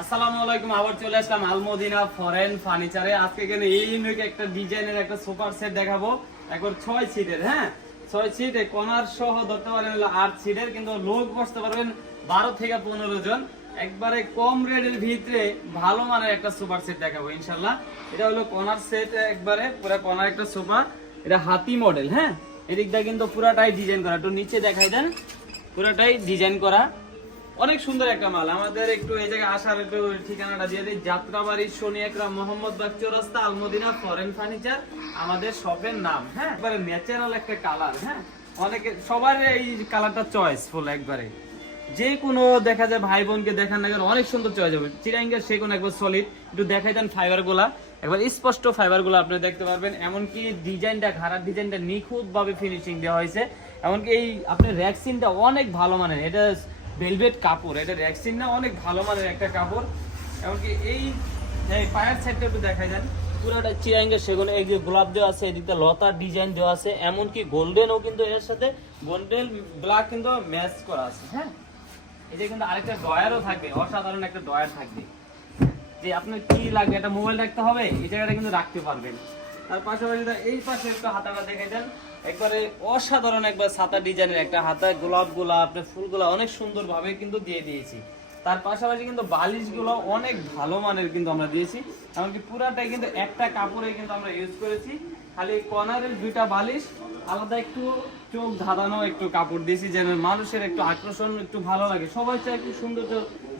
আসসালামু আলাইকুম, আবার চলে আসলাম ফরেন ফার্নিচারে। আজকে একটা ডিজাইনের একটা সেট দেখাবো। ছয় সিটের হ্যাঁ? ছয় সহ পারেন আট সিটের কিন্তু লোক বসতে পারবেন বারো থেকে পনেরো জন। একবারে কম রেটের ভিতরে ভালো মানের একটা সুপার সেট দেখাবো, ইনশাল্লাহ। এটা হলো কর্নার সেট একবারে, পুরো কর্নার একটা সোফা এটা হাতি মডেল হ্যাঁ? এদিকটা কিন্তু পুরাটাই ডিজাইন করা, একটু নিচে দেখাই দেন। পুরাটাই ডিজাইন করা। অনেক সুন্দর একটা মাল। আমাদের একটু এই জায়গায় আসার একটু ঠিকানাটা দিয়ে দিই। যাত্রাবাড়ি শনি একরাম মোহাম্মদ বাগ চৌরাস্তা আলমদিনা ফরেন ফার্নিচার আমাদের শপের নাম হ্যাঁ? একবারে ন্যাচারাল একটা কালার হ্যাঁ? অনেকে সবার এই কালারটা চয়েস ফুল একবারে। যে কোনো দেখা যায় ভাই বোনকে দেখান না অনেক সুন্দর চয়েস হবে। চিরাঙ্গের সে কোনো একবার সলিড একটু দেখাই দেন ফাইবারগুলা একবার স্পষ্ট ফাইবারগুলো আপনি দেখতে পারবেন। এমনকি ডিজাইনটা ঘাড়ার ডিজাইনটা নিখুঁত ভাবে ফিনিশিং দেওয়া হয়েছে। এমনকি এই আপনি র্যাকসিনটা অনেক ভালো মানের এটা ভেলভেট কাপড় এটা র্যাকসিন না অনেক ভালো মানের একটা কাপড়। এমনকি এই পায়ের সাইডটা একটু দেখাই দেন। পুরোটা চিরাঙ্গের সেগুলো এই যে গোলাপ দেওয়া আছে এদিকটা লতার ডিজাইন দেওয়া আছে এমনকি গোল্ডেনও কিন্তু এর সাথে গোল্ডেন ব্ল্যাক কিন্তু ম্যাচ করা আছে। হ্যাঁ। এই যে কিন্তু আরেকটা ডয়ারও থাকবে অসাধারণ একটা ডয়ার থাকবে। যে আপনার কি লাগবে একটা মোবাইল রাখতে হবে এই জায়গাটা কিন্তু রাখতে পারবেন। তার পাশাপাশি এই পাশে একটু হাতাটা দেখে দেন। একবারে অসাধারণ একবার ছাতা ডিজাইনের একটা হাতা, গোলাপ গোলাপ, আপনার ফুলগুলা অনেক সুন্দর ভাবে কিন্তু দিয়ে দিয়েছি। তার পাশাপাশি কিন্তু বালিশগুলো অনেক ভালো মানের কিন্তু আমরা দিয়েছি। এমনকি পুরাটাই কিন্তু একটা কাপড়ে কিন্তু আমরা ইউজ করেছি। খালি কর্নারের দুইটা বালিশ, আলাদা একটু চোখ ধাঁধানো, একটু কাপড় দিয়েছি যেন মানুষের একটু আকর্ষণ, একটু ভালো লাগে। সবাই চায় একটু সুন্দর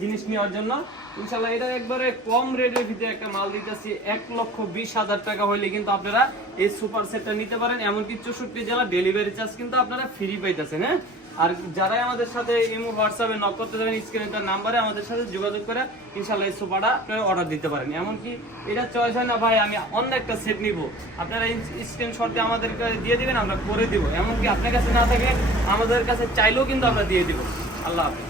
জিনিস নেওয়ার জন্য। ইনশাল্লাহ এটা একবারে কম রেটের ভিতরে একটা মাল দিতেছি। এক লক্ষ বিশ হাজার টাকা হইলে কিন্তু আপনারা এই সুপার সেটটা নিতে পারেন। এমনকি চৌষট্টি জেলা ডেলিভারি চার্জ কিন্তু আপনারা ফ্রি পাইতেছেন হ্যাঁ? আর যারাই আমাদের সাথে ইমো, হোয়াটসঅ্যাপে নক করতে যাবেন স্ক্রিনে তার নাম্বারে আমাদের সাথে যোগাযোগ করে ইনশাল্লাহ এই সোফাটা অর্ডার দিতে পারেন। এমনকি এটা চয়েস হয় না, ভাই, আমি অন্য একটা সেট নিব। আপনারা স্ক্রিনশট দিয়ে আমাদের কাছে দিয়ে দিবেন, আমরা করে দিব। এমনকি আপনার কাছে না থাকে, আমাদের কাছে চাইলেও কিন্তু আমরা দিয়ে দিব। আল্লাহ হাফেজ।